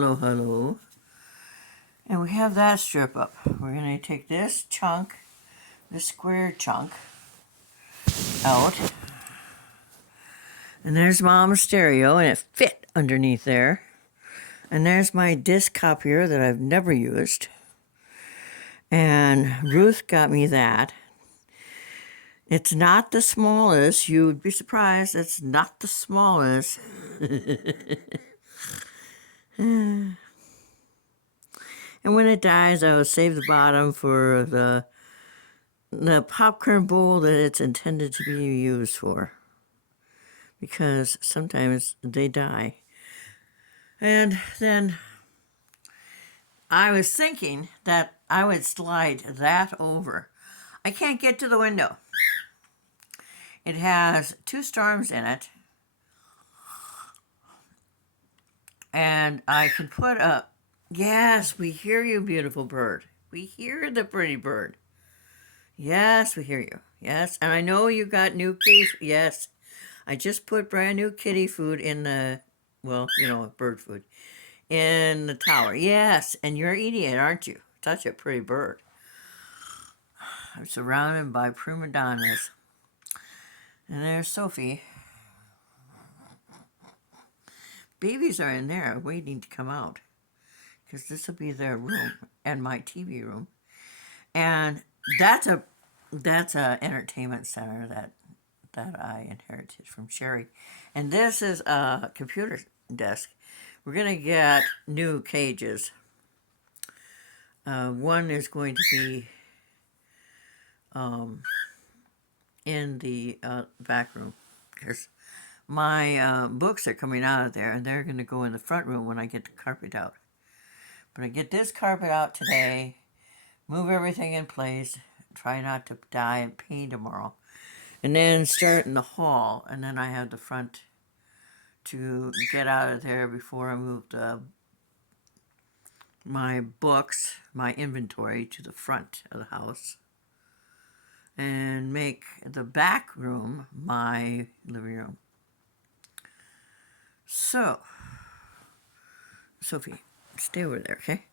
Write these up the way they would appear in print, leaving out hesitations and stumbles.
hello, hello. And we have that strip up. We're going to take this chunk, this square chunk, out. And there's Mom's stereo, and it fit underneath there. And there's my disc copier that I've never used. And Ruth got me that. It's not the smallest. You would be surprised. It's not the smallest. And when it dies, I will save the bottom for the popcorn bowl that it's intended to be used for. Because sometimes they die. And then I was thinking that I would slide that over. I can't get to the window. It has 2 storms in it. And I can put a... Yes, we hear you, beautiful bird. We hear the pretty bird. Yes, we hear you. Yes, and I know you got new kitty... Yes, I just put brand new kitty food in the... Well, bird food. In the tower. Yes, and you're eating it, aren't you? Such a pretty bird. I'm surrounded by prima donnas. And there's Sophie. Babies are in there waiting to come out. Because this will be their room and my TV room. And that's a entertainment center that I inherited from Sherry. And this is a computer desk. We're going to get new cages. One is going to be in the back room. Because my books are coming out of there, and they're going to go in the front room when I get the carpet out. But I get this carpet out today, move everything in place, try not to die in pain tomorrow, and then start in the hall, and then I have the front to get out of there before I move my books, my inventory, to the front of the house, and make the back room my living room. So, Sophie, stay over there, okay?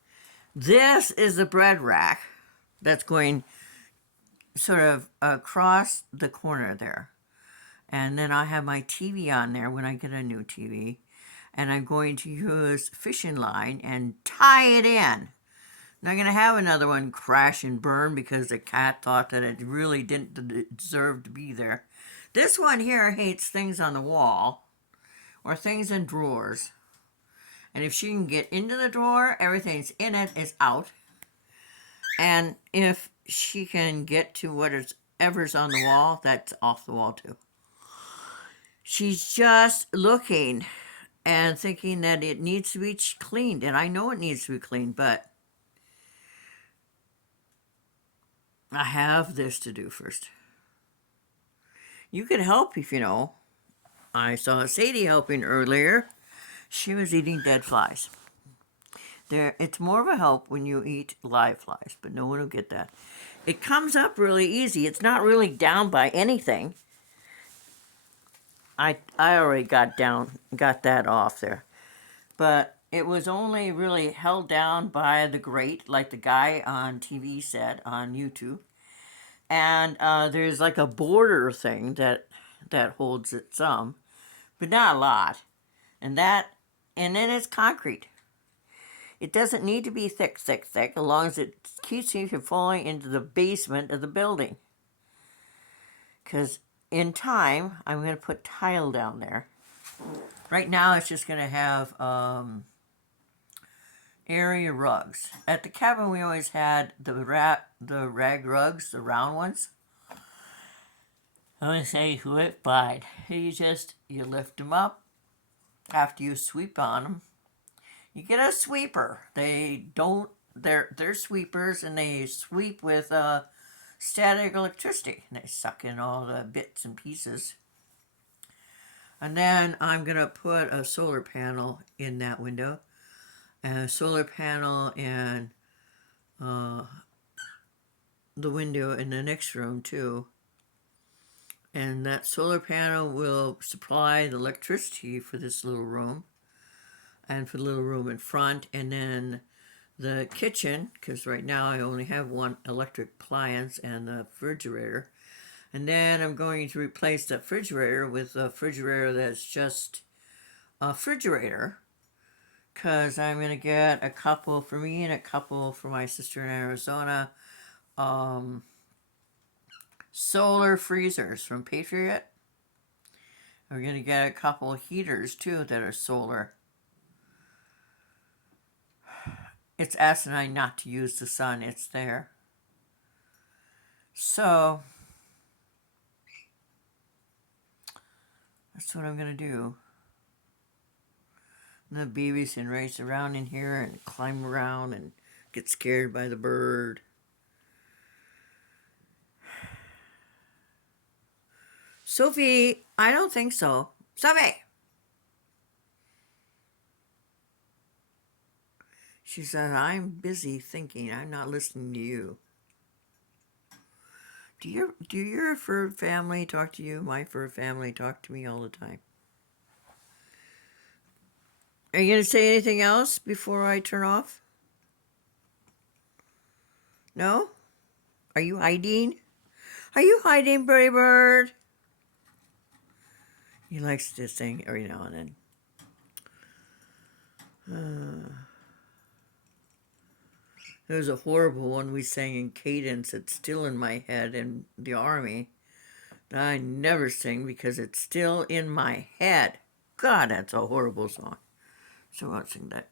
This is the bread rack that's going sort of across the corner there. And then I have my TV on there when I get a new TV. And I'm going to use fishing line and tie it in. Not going to have another one crash and burn because the cat thought that it really didn't deserve to be there. This one here hates things on the wall or things in drawers. And if she can get into the drawer, everything's in it is out. And if she can get to whatever's on the wall, that's off the wall too. She's just looking and thinking that it needs to be cleaned. And I know it needs to be cleaned, but I have this to do first. You could help if you know. I saw Sadie helping earlier. She was eating dead flies. It's more of a help when you eat live flies, but no one will get that. It comes up really easy. It's not really down by anything. I already got that off there. But it was only really held down by the grate, like the guy on TV said on YouTube. And there's like a border thing that holds it some, but not a lot. And then it's concrete. It doesn't need to be thick, as long as it keeps you from falling into the basement of the building. Because in time, I'm going to put tile down there. Right now, it's just going to have area rugs. At the cabin, we always had the rag rugs, the round ones. I want to say who it fine. You lift them up after you sweep on them. You get a sweeper. They're sweepers, and they sweep with static electricity. And they suck in all the bits and pieces. And then I'm going to put a solar panel in that window. And a solar panel in the window in the next room, too. And that solar panel will supply the electricity for this little room. and for the little room in front, and then the kitchen, because right now I only have one electric appliance and the refrigerator. And then I'm going to replace the refrigerator with a refrigerator that's just a refrigerator, because I'm going to get a couple for me and a couple for my sister in Arizona. Um, Solar freezers from Patriot. We're going to get a couple heaters too that are solar. It's asinine not to use the sun, it's there. So that's what I'm going to do. And the babies can race around in here and climb around and get scared by the bird. Sophie, I don't think so. Sophie! She said, I'm busy thinking. I'm not listening to you. Do your fur family talk to you? My fur family talk to me all the time. Are you going to say anything else before I turn off? No? Are you hiding? Are you hiding, Brave Bird? He likes to sing every now and then. There's a horrible one we sang in cadence. It's still in my head in the Army. That I never sing because it's still in my head. God, that's a horrible song. So I won't sing that.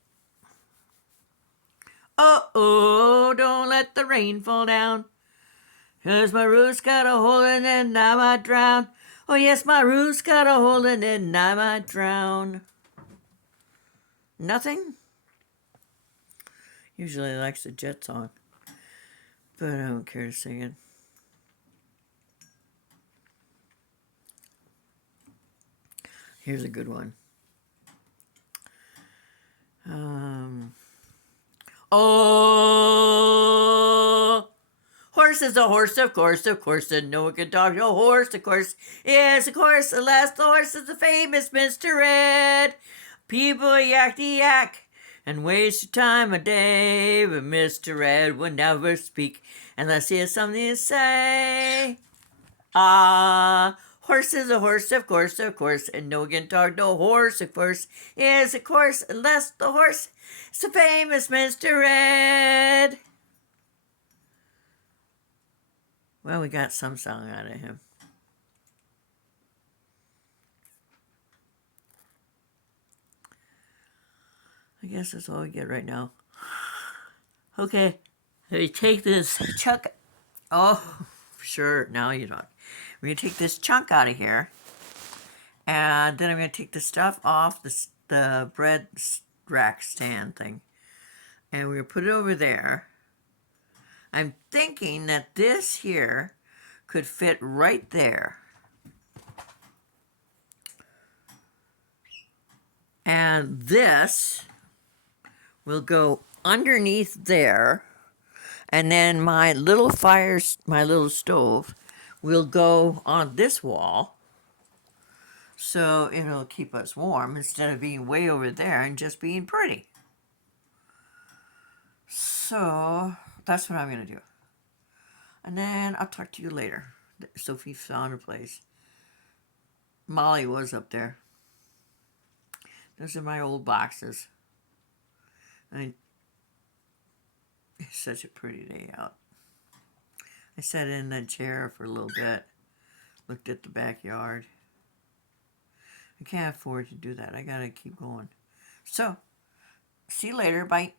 Oh, don't let the rain fall down, 'cause my roof's got a hole in it and I might drown. Oh yes, my roof's got a hole in it and I might drown. Nothing? Usually I like the Jet song, but I don't care to sing it. Here's a good one. Oh, horse is a horse, of course, and no one can talk to a horse, of course. Yes, of course, alas, the horse is the famous Mr. Red. People yak the yak and waste time a day, but Mr. Red would never speak unless he has something to say. Ah, horse is a horse, of course, and no one can talk to a horse, of course. Yes, of course, unless the horse is the famous Mr. Red. Well, we got some song out of him. I guess that's all we get right now. Okay, let me take this chunk. Oh, sure, now you don't. We're going to take this chunk out of here. And then I'm going to take the stuff off the bread rack stand thing. And we're going to put it over there. I'm thinking that this here could fit right there. And this will go underneath there. And then my little stove will go on this wall. So it'll keep us warm instead of being way over there and just being pretty. So that's what I'm going to do. And then I'll talk to you later. Sophie found her place. Molly was up there. Those are my old boxes. It's such a pretty day out. I sat in the chair for a little bit, looked at the backyard. I can't afford to do that. I gotta keep going. So, see you later. Bye.